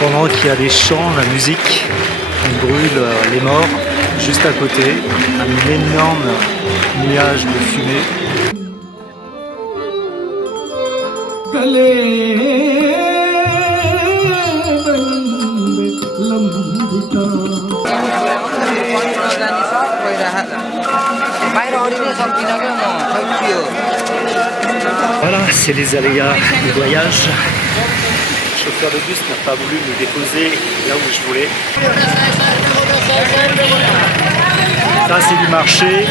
Pendant qu'il y a les chants, la musique, on brûle les morts juste à côté, un énorme nuage de fumée. Voilà, c'est les aléas du voyage. Le chauffeur de bus n'a pas voulu me déposer là où je voulais. Ça, c'est du marché.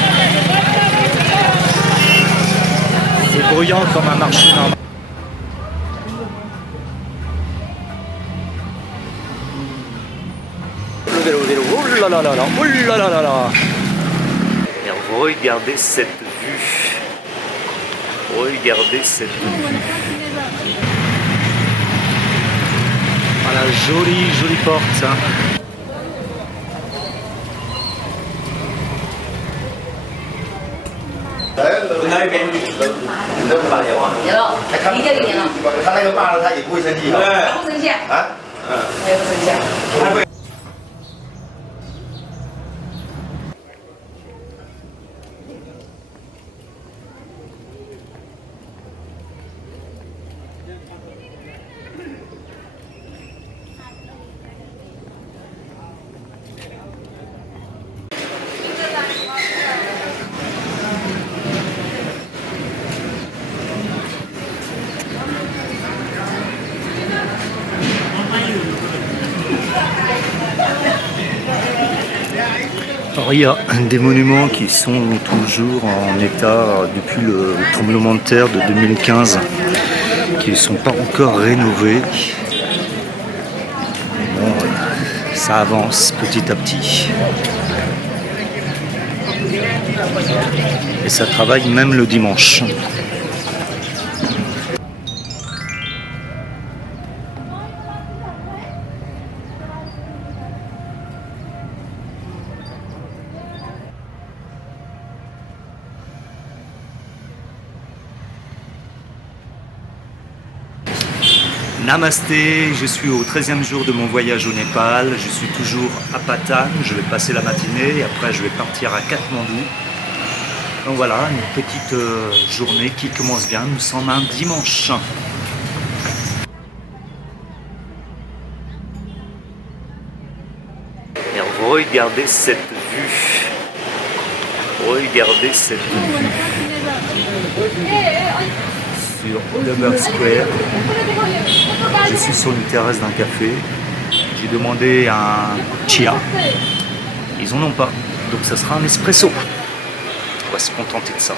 C'est bruyant comme un marché normal. Le vélo, oh là là là là, oh là là là là. Et regardez cette vue. Regardez cette vue. Voilà, jolie porte. Hein. Alors, il y a des monuments qui sont toujours en état depuis le tremblement de terre de 2015, qui ne sont pas encore rénovés. Bon, ça avance petit à petit. Et ça travaille même le dimanche. Namasté, je suis au 13e jour de mon voyage au Népal, je suis toujours à Patan, je vais passer la matinée et après je vais partir à Katmandou. Donc voilà, une petite journée qui commence bien, nous sommes un dimanche. Et regardez cette vue, regardez cette vue. Sur Odeberg Square. Je suis sur une terrasse d'un café. J'ai demandé un chia. Ils en ont pas. Donc ça sera un espresso. On va se contenter de ça.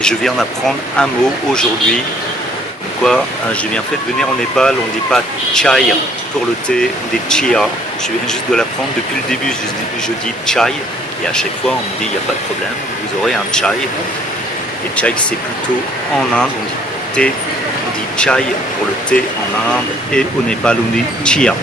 Je viens d'apprendre un mot aujourd'hui. Pourquoi j'ai bien fait de venir au Népal. On ne dit pas chai pour le thé, on dit chia. Je viens juste de l'apprendre. Depuis le début, je dis chai. Et à chaque fois, on me dit il n'y a pas de problème. Vous aurez un chai. Et chai, c'est plutôt en Inde, on dit thé, on dit chai pour le thé en Inde, et au Népal, on dit chia.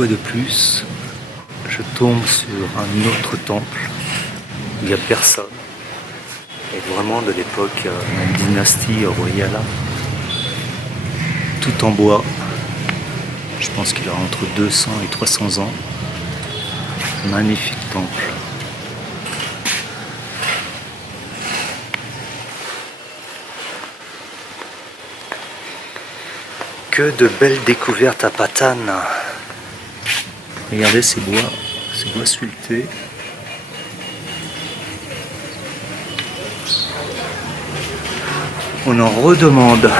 fois de plus, je tombe sur un autre temple où il n'y a personne. Et vraiment de l'époque d'une dynastie royale, tout en bois. Je pense qu'il a entre 200 et 300 ans. Magnifique temple. Que de belles découvertes à Patane. Regardez ces bois sculptés. On en redemande.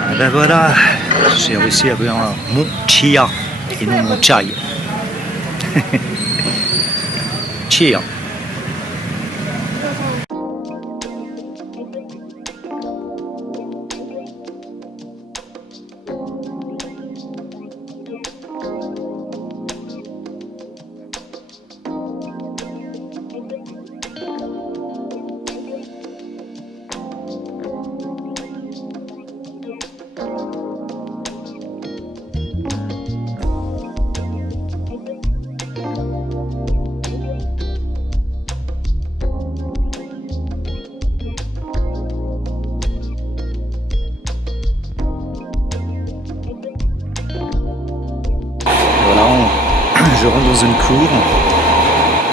Ah ben voilà, j'ai réussi à avoir mon chia et non mon chai. Chia. Je rentre dans une cour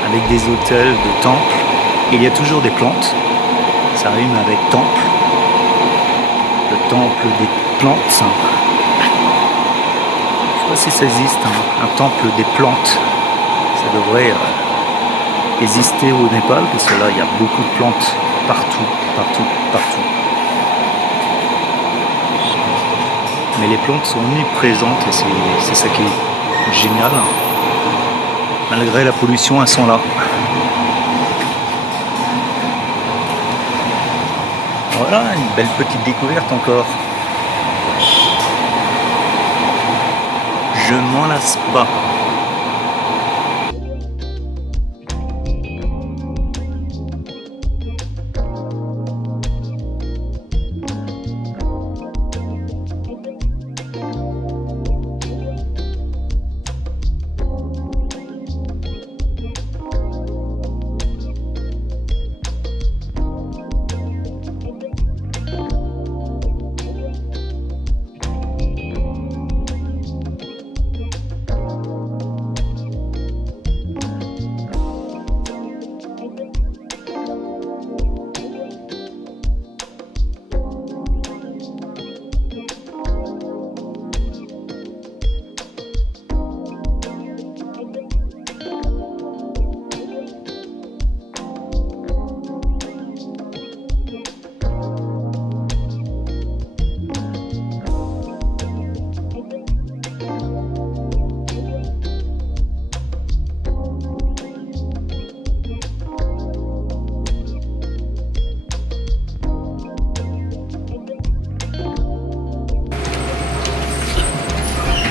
avec des hôtels de temples. Il y a toujours des plantes. Ça rime avec temple. Le temple des plantes. Je ne sais pas si ça existe, un temple des plantes. Ça devrait exister au Népal, parce que là, il y a beaucoup de plantes partout. Mais les plantes sont omniprésentes et c'est ça qui est génial. Malgré la pollution, elles sont là. Voilà, une belle petite découverte encore. Je m'en lasse pas.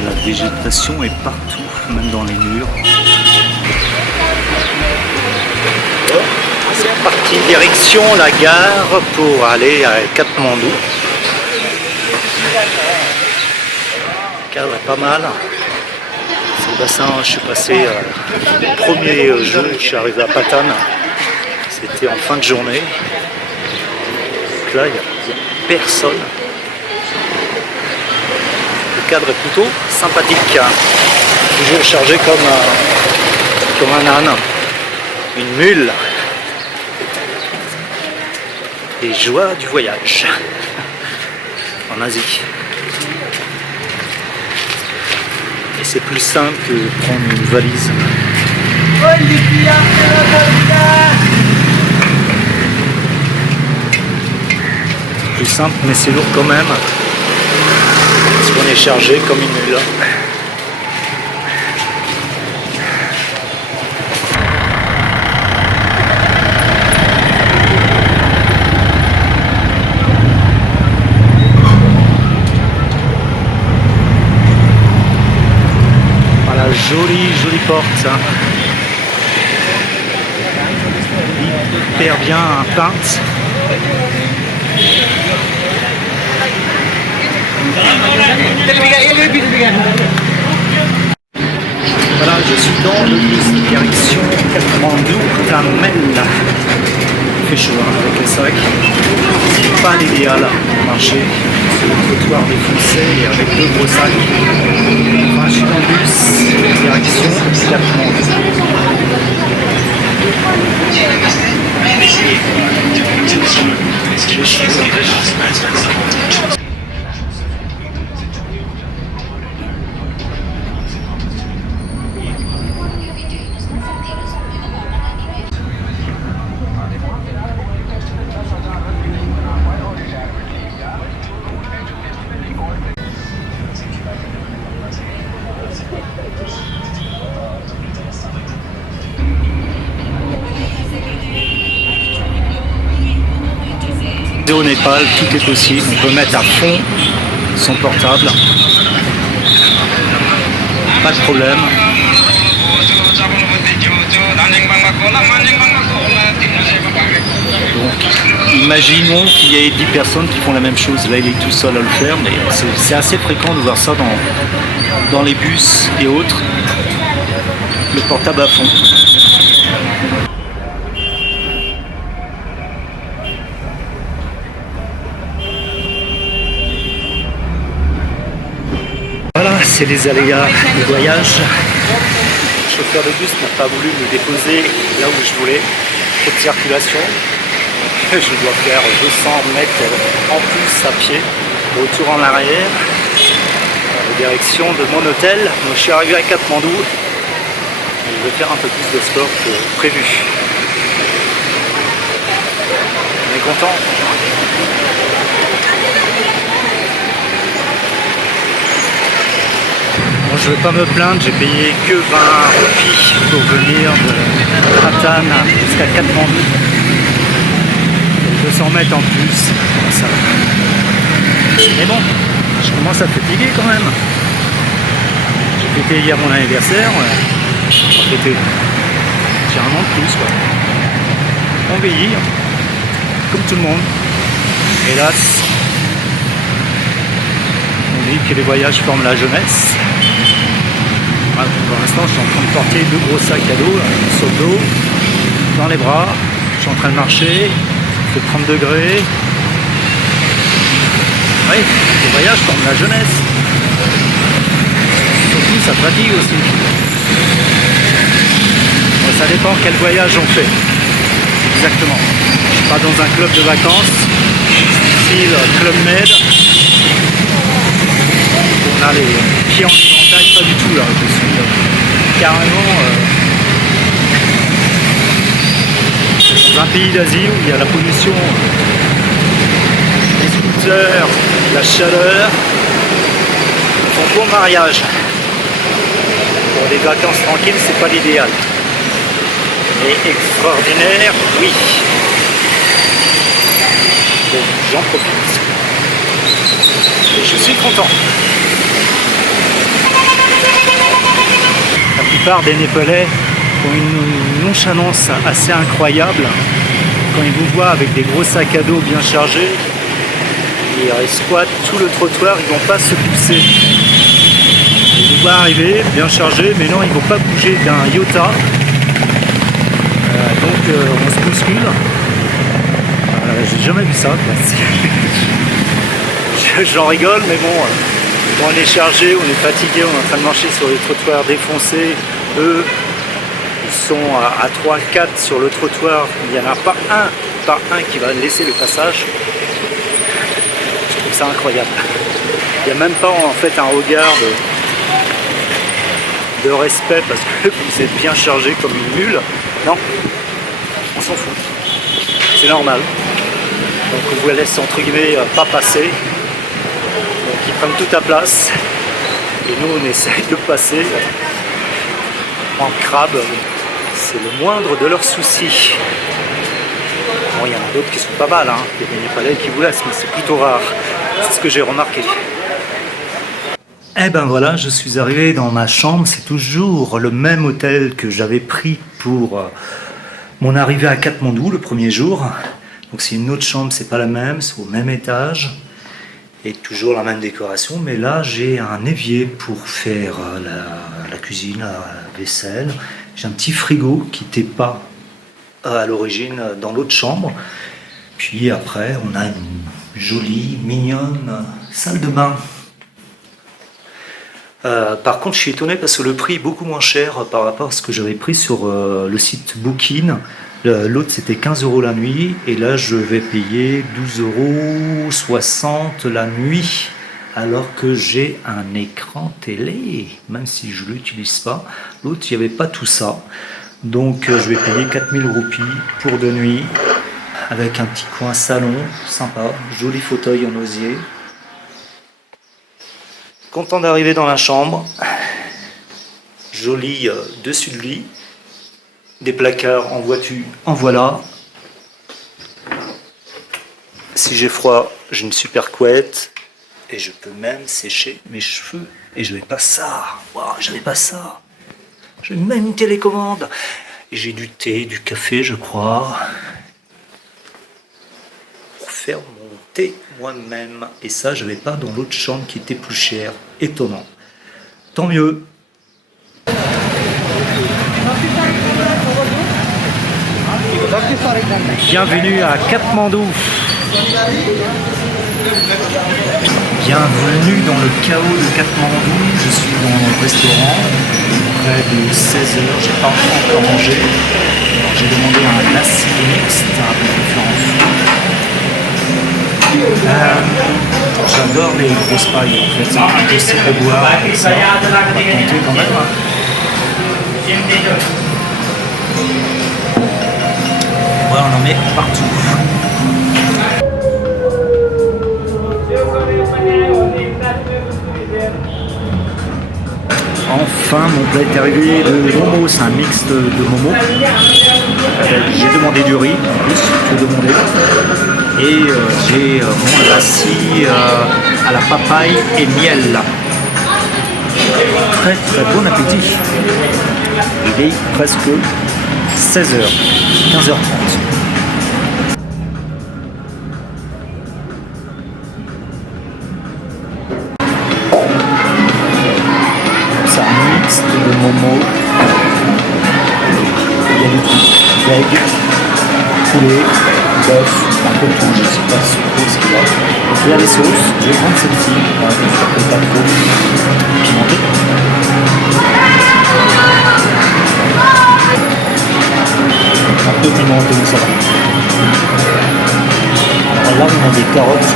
La végétation est partout, même dans les murs. C'est parti direction la gare pour aller à Katmandou. Le cadre est pas mal. C'est le bassin, je suis passé le premier jour où je suis arrivé à Patane. C'était en fin de journée. Donc là, il n'y a personne. Le cadre est plutôt sympathique, toujours chargé comme un âne, une mule. Et joie du voyage en Asie. Et c'est plus simple que de prendre une valise. Plus simple, mais c'est lourd quand même. Parce qu'on est chargé comme une mule. Voilà, jolie porte. Hein. Hyper bien peinte. Voilà, je suis dans le bus direction Katmandou, Tamel. Il fait chaud hein, avec les sacs. C'est pas l'idéal pour marcher sur le trottoir défoncé et avec deux gros sacs. Enfin, je suis dans le bus direction Katmandou. Au Népal, tout est possible. On peut mettre à fond son portable. Pas de problème. Donc, imaginons qu'il y ait 10 personnes qui font la même chose. Là, il est tout seul à le faire, mais c'est assez fréquent de voir ça dans les bus et autres. Le portable à fond. Voilà, c'est les aléas du voyage. Le chauffeur de bus n'a pas voulu me déposer là où je voulais. Trop de circulation. Je dois faire 200 mètres en plus à pied. Retour en arrière. En direction de mon hôtel. Donc, je suis arrivé à Katmandou. Je vais faire un peu plus de sport que prévu. On est content. Bon, je ne vais pas me plaindre, j'ai payé que 20 roupies pour venir de Ratan jusqu'à Katmandou. 200 mètres en plus. Ça va. Mais bon, je commence à fatiguer quand même. J'ai fêté hier mon anniversaire. J'ai un an de plus quoi. On vieillit, hein. Comme tout le monde. Hélas, on dit que les voyages forment la jeunesse. Voilà, pour l'instant, je suis en train de porter deux gros sacs à dos sur le dos, dans les bras. Je suis en train de marcher. Il fait 30 degrés. Oui, les voyages forment la jeunesse. Surtout, ça fatigue aussi. Bon, ça dépend quel voyage on fait. Exactement. Je suis pas dans un club de vacances, style Club Med. On a les pieds en éventail, pas du tout là. Je suis carrément dans un pays d'Asie où il y a la pollution, les scooters, la chaleur. Bon, bon mariage. Pour des vacances tranquilles, c'est pas l'idéal. Et extraordinaire, oui. Bon, j'en profite. Et je suis content. La plupart des Népalais ont une nonchalance assez incroyable. Quand ils vous voient avec des gros sacs à dos bien chargés, ils squattent tout le trottoir, ils ne vont pas se pousser. Ils vous voient arriver bien chargés, mais non, ils ne vont pas bouger d'un iota. Donc on se bouscule. J'ai jamais vu ça. J'en rigole, mais bon, quand on est chargé, on est fatigué, on est en train de marcher sur les trottoirs défoncés. Eux, ils sont à 3-4 sur le trottoir. Il n'y en a pas un qui va laisser le passage. Je trouve ça incroyable. Il n'y a même pas en fait un regard de respect parce que vous êtes bien chargé comme une mule. Non, on s'en fout. C'est normal. Donc on vous laisse entre guillemets pas passer. Donc ils prennent toute la place. Et nous on essaye de passer en crabe. C'est le moindre de leurs soucis. Bon, il y en a d'autres qui sont pas mal, hein. Il y a des Népalais qui vous laissent, mais c'est plutôt rare. C'est ce que j'ai remarqué. Eh ben voilà, je suis arrivé dans ma chambre. C'est toujours le même hôtel que j'avais pris pour mon arrivée à Katmandou le premier jour. Donc c'est une autre chambre, c'est pas la même, c'est au même étage. Et toujours la même décoration, mais là j'ai un évier pour faire la cuisine, la vaisselle. J'ai un petit frigo qui n'était pas à l'origine dans l'autre chambre. Puis après on a une jolie, mignonne salle de bain. Par contre je suis étonné parce que le prix est beaucoup moins cher par rapport à ce que j'avais pris sur le site Booking. L'autre c'était 15 € la nuit et là je vais payer 12,60 € la nuit alors que j'ai un écran télé, même si je ne l'utilise pas. L'autre il n'y avait pas tout ça, donc je vais payer 4000 roupies pour 2 nuits avec un petit coin salon sympa, joli fauteuil en osier. Content d'arriver dans la chambre, joli dessus de lit. Des placards en vois-tu, en voilà. Si j'ai froid, j'ai une super couette et je peux même sécher mes cheveux. Et je n'avais pas ça. Wow, j'avais pas ça. J'ai même une télécommande. Et j'ai du thé, du café, je crois, pour faire mon thé moi-même. Et ça, je n'avais pas dans l'autre chambre qui était plus chère. Étonnant. Tant mieux. Bienvenue à Katmandou. Bienvenue dans le chaos de Katmandou. Je suis dans le restaurant, près de 16 h. J'ai pas encore mangé. J'ai demandé un nasi mixte, un peu différent. J'adore les grosses pailles. En fait, c'est impossible de boire. Ça va tenter quand même. Ouais, on en met partout. Enfin, mon plat est arrivé, le momo, c'est un mix de momo. J'ai demandé du riz, en plus, j'ai demandé. Et j'ai mon lassi à la papaye et miel. Très très bon appétit. Il est presque 16 h, 15h30. C'est un mix de momo. Il y a du tout. Veg, poulet, bœuf, un peu de tout. Je ne sais pas ce qu'il y a. Donc il y a les sauces. Je vais prendre celle-ci. Je ne sais pas trop pimentée. Un peu pimenté, mais ça va. Alors là, on a des carottes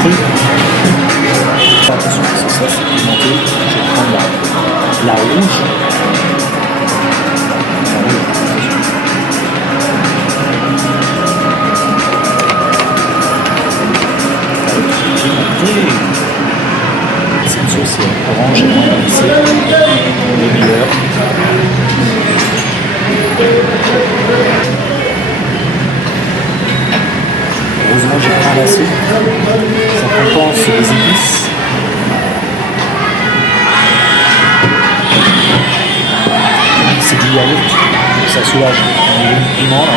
crues. Attention, parce que ça, c'est pimenté. Je vais prendre la rouge. Cette sauce est orange et c'est les meilleurs. Heureusement j'ai pas ramassé, ça compense les épices. C'est du yaourt, ça soulage. On a du piment là.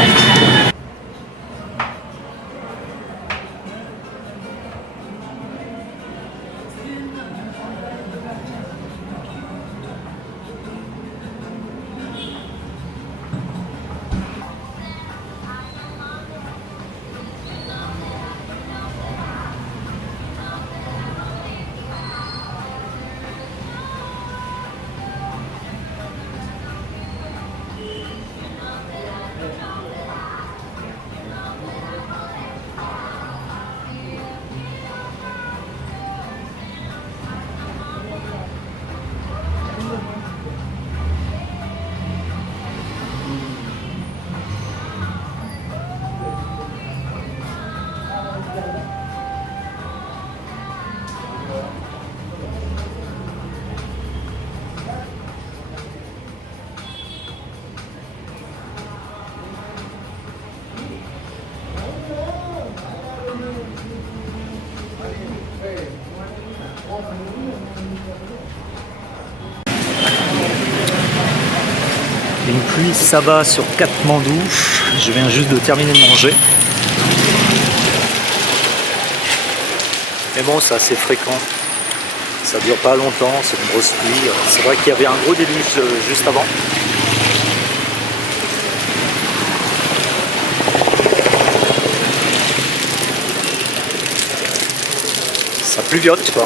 Une pluie s'abat sur Katmandou. Je viens juste de terminer de manger. Mais bon, c'est assez fréquent. Ça dure pas longtemps, c'est une grosse pluie. C'est vrai qu'il y avait un gros déluge juste avant. Ça pluviote quoi.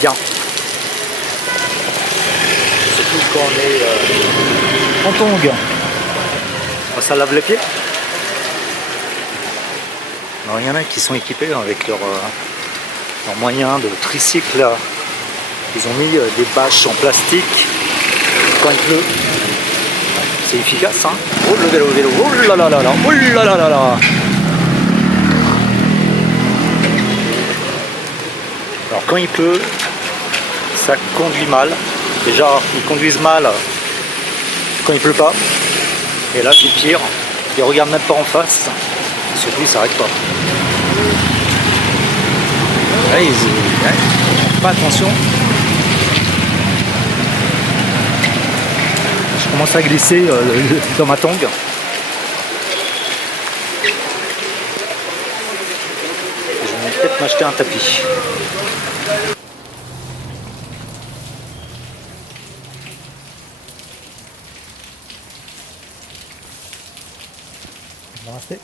Bien. Surtout quand on est en tongs. Ça lave les pieds. Alors, il y en a qui sont équipés avec leurs moyens de tricycle. Là. Ils ont mis des bâches en plastique quand il pleut. C'est efficace, hein. Oh le vélo, oh là là là là, oh là là là là. Alors quand il pleut, ça conduit mal. Déjà, ils conduisent mal quand il pleut pas. Et là, c'est pire. Ils regardent même pas en face. Surtout, ils s'arrêtent pas. Là, ils font pas attention. Je commence à glisser dans ma tongue. Je vais peut-être m'acheter un tapis. Namaste.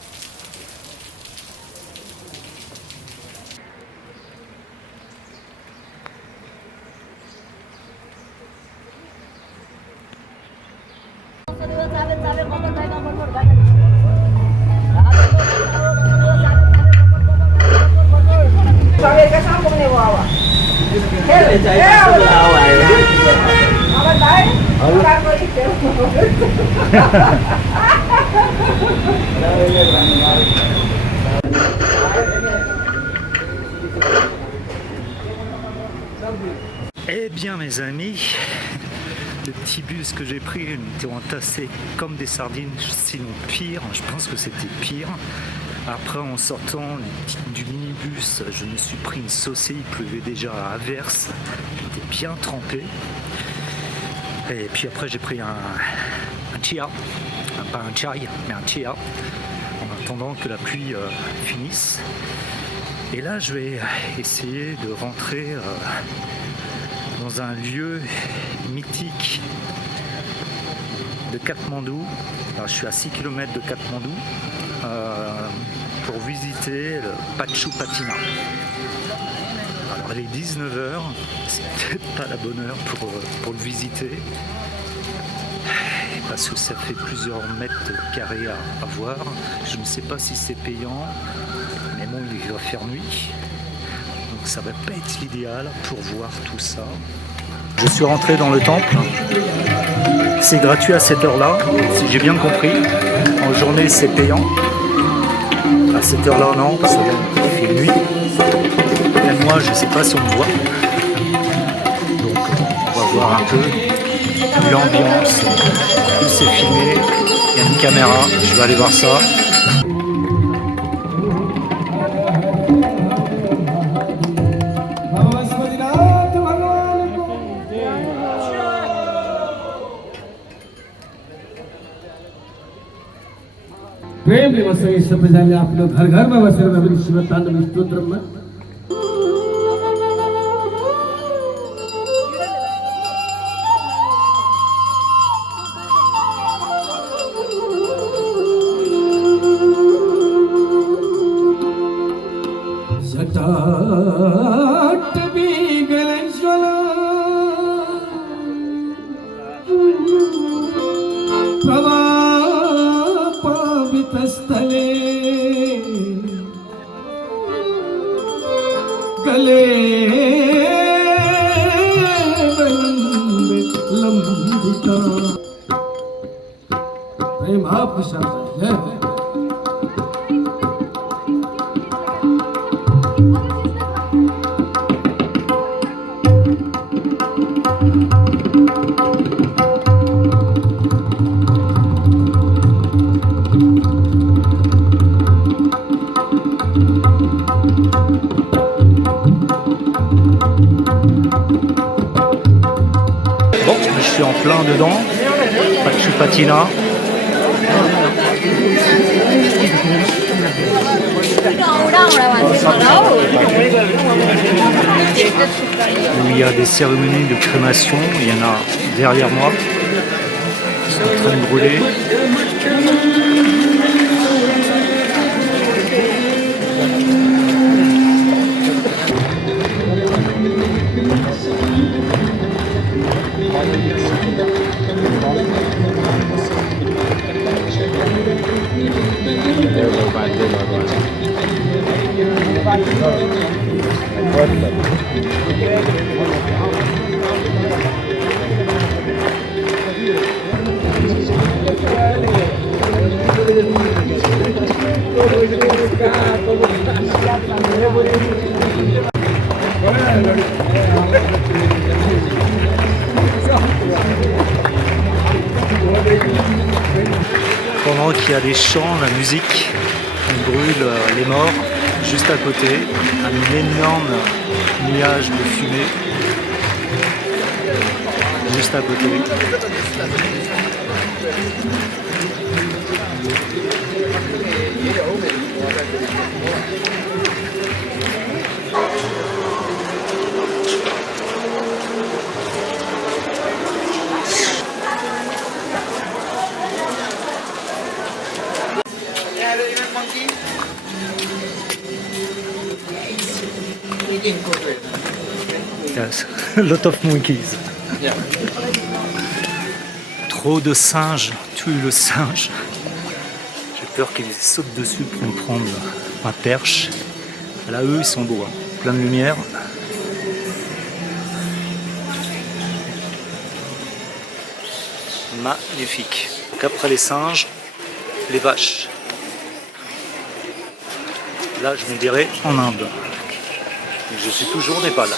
Eh bien mes amis, le petit bus que j'ai pris, ils étaient entassés comme des sardines, sinon pire, je pense que c'était pire. Après en sortant du minibus, je me suis pris une saucée, il pleuvait déjà à averse, j'étais bien trempé. Et puis après j'ai pris un chia, pas un chai, mais un chia, en attendant que la pluie finisse. Et là je vais essayer de rentrer dans un lieu mythique de Katmandou. Alors, je suis à 6 km de Katmandou pour visiter le Pachupatina. Alors il est 19h, c'est peut-être pas la bonne heure pour le visiter parce que ça fait plusieurs mètres carrés à voir. Je ne sais pas si c'est payant, mais bon, il va faire nuit. Donc ça va pas être l'idéal pour voir tout ça. Je suis rentré dans le temple. C'est gratuit à cette heure-là, si j'ai bien compris. En journée, c'est payant. À cette heure-là, non, parce qu'il fait nuit. Même moi, je ne sais pas si on me voit. Donc, on va voir un peu l'ambiance. Tout c'est filmé. Il y a une caméra. Je vais aller voir ça. प्रेम ले बसेंगे सबैले आफ्नो घर घरमा बसेर पनि शिव ताण्डव स्तोत्रमा जटाट बिगलेश्वरा स्थले गले लंबिता प्रेम आपके साथ है। suis en plein dedans. Pachu Patina. Où il y a des cérémonies de crémation. Il y en a derrière moi. Ils sont en train de brûler. Pendant qu'il y a des chants, la musique, on brûle les morts juste à côté, un énorme nuage de fumée juste à côté. Yes, a lot of monkeys. Yeah. Trop de singes, tue le singe. J'ai peur qu'ils sautent dessus pour me prendre ma perche. Là, eux, ils sont beaux, hein. Plein de lumière. Magnifique. Donc après les singes, les vaches. Là, je me dirais en Inde. Et je suis toujours au Népal.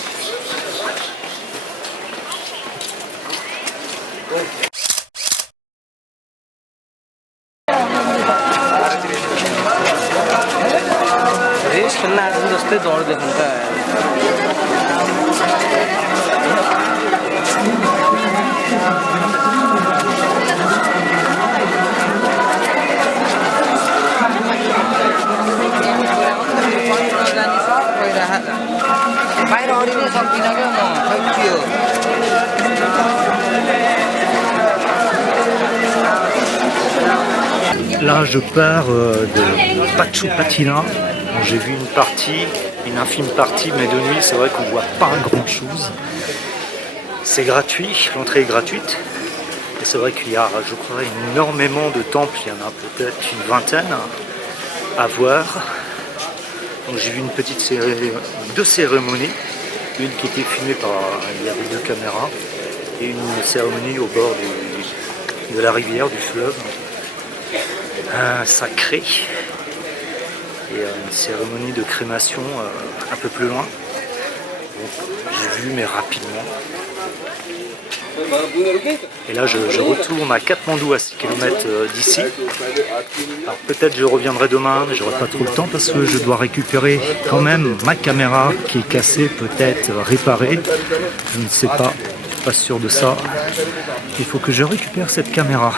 Race खेल्न आएको जस्तै दौड देख्नु त बाहिर अडिनै सक्दिनँ क्या म खै के हो Là, je pars de Pachu Patina. Bon, j'ai vu une partie, une infime partie, mais de nuit, c'est vrai qu'on voit pas grand-chose. C'est gratuit, l'entrée est gratuite. Et c'est vrai qu'il y a, je crois, énormément de temples. Il y en a peut-être une vingtaine à voir. Donc j'ai vu une petite série, deux cérémonies. Une qui était filmée par, il y avait deux caméras. Et une cérémonie au bord de la rivière, du fleuve. Sacré. Et une cérémonie de crémation un peu plus loin. J'ai vu, mais rapidement. Et là, je retourne à Katmandou, à 6 km d'ici. Alors peut-être je reviendrai demain, mais j'aurai pas trop le temps parce que je dois récupérer quand même ma caméra qui est cassée, peut-être réparée. Je ne sais pas, je suis pas sûr de ça. Il faut que je récupère cette caméra.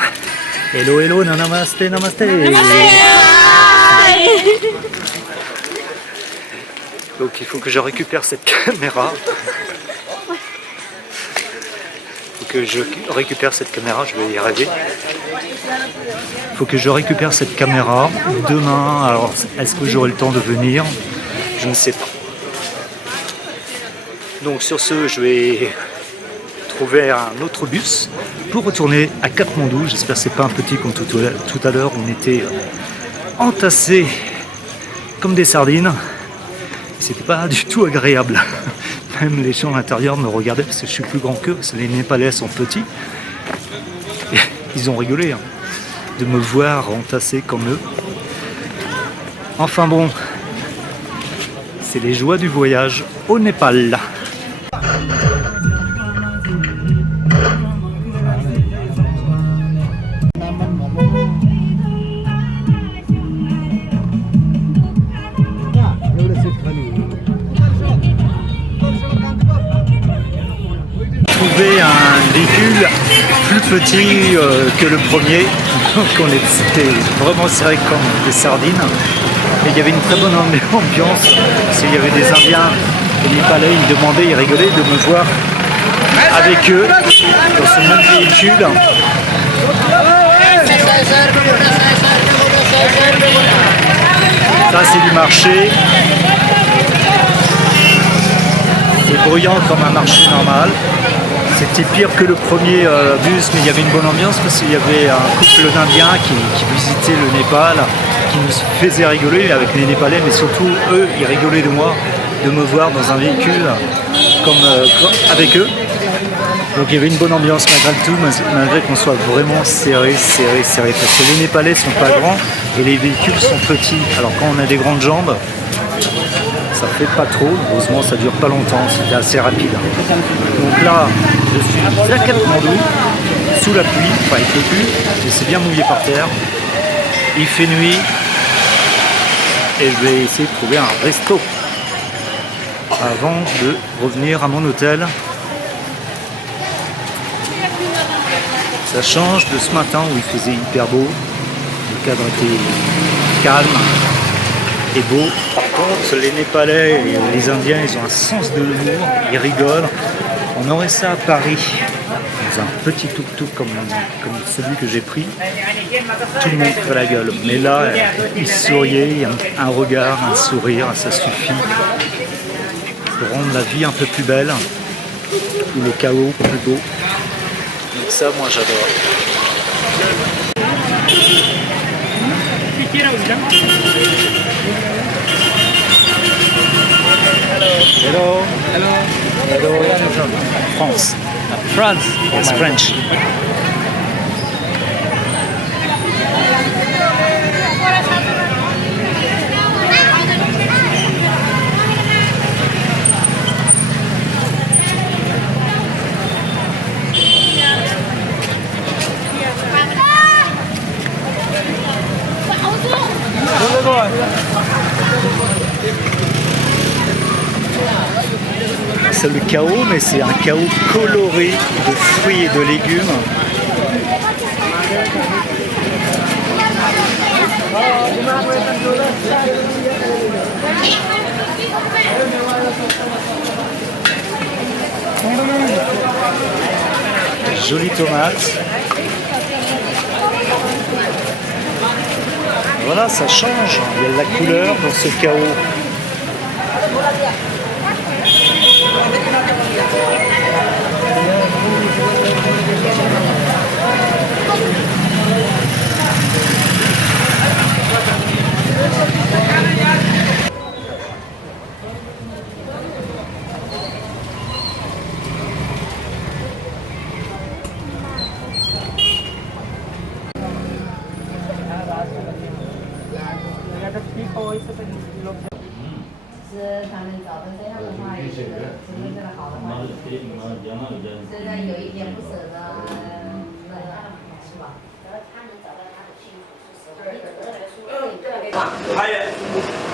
Hello, hello, namaste, namaste. Donc il faut que je récupère cette caméra. Que je récupère cette caméra, je vais y arriver. Il faut que je récupère cette caméra demain. Alors, est-ce que j'aurai le temps de venir? Je ne sais pas. Donc sur ce, je vais trouver un autre bus pour retourner à Katmandou. J'espère que c'est pas un petit comme tout à l'heure. On était entassés comme des sardines. C'était pas du tout agréable. Même les gens à l'intérieur me regardaient parce que je suis plus grand qu'eux, parce que les Népalais sont petits. Et ils ont rigolé de me voir entassé comme eux. Enfin bon, c'est les joies du voyage au Népal. Trouver un véhicule plus petit que le premier. Donc c'était vraiment serré comme des sardines. Et il y avait une très bonne ambiance. S'il y avait des Indiens et des Népalais, ils me demandaient, ils rigolaient de me voir avec eux dans ce même véhicule. Ça c'est du marché. C'est bruyant comme un marché normal. C'était pire que le premier bus, mais il y avait une bonne ambiance parce qu'il y avait un couple d'Indiens qui visitait le Népal, qui nous faisait rigoler avec les Népalais, mais surtout eux, ils rigolaient de moi, de me voir dans un véhicule avec eux. Donc il y avait une bonne ambiance malgré tout, malgré qu'on soit vraiment serré, parce que les Népalais sont pas grands et les véhicules sont petits. Alors quand on a des grandes jambes, ça fait pas trop, heureusement ça dure pas longtemps, c'était assez rapide. Donc là, je suis à Katmandou, sous la pluie, enfin il pleut plus, mais c'est bien mouillé par terre. Il fait nuit et je vais essayer de trouver un resto avant de revenir à mon hôtel. Ça change de ce matin où il faisait hyper beau, le cadre était calme et beau. Par contre, les Népalais et les Indiens, ils ont un sens de l'humour, ils rigolent. On aurait ça à Paris, dans un petit tuk-tuk comme celui que j'ai pris. Tout le monde ferait la gueule. Mais là, ils souriaient, un regard, un sourire, ça suffit pour rendre la vie un peu plus belle, ou le chaos plus beau. Donc ça, moi, j'adore. Hello. Hello. Hello. France. France. Yes, French. C'est le chaos, mais c'est un chaos coloré de fruits et de légumes. Jolies tomates. Voilà, ça change. Il y a de la couleur dans ce chaos.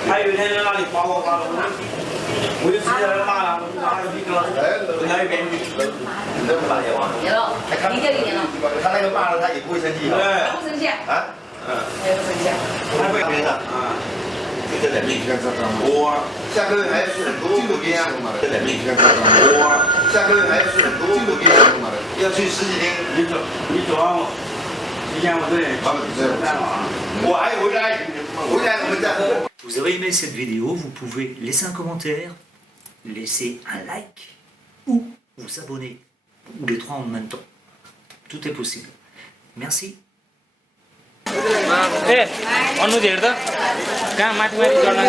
还有一天在那里罚我，我就直接拿了一个，那边你这么打电话？年了，一年了。他那个骂了他也不会生气。对，不生气啊？也不生气。不会别的啊。这在面前我下个月还是很多这个边啊，这在面前我下个月还是很多这个边啊，要去十几天。你走啊，提前我这里我还回来我们再。Vous avez aimé cette vidéo, vous pouvez laisser un commentaire, laisser un like ou vous abonner, ou les trois en même temps. Tout est possible. Merci. ए अनुज हेर त कहाँ माथि चढ्न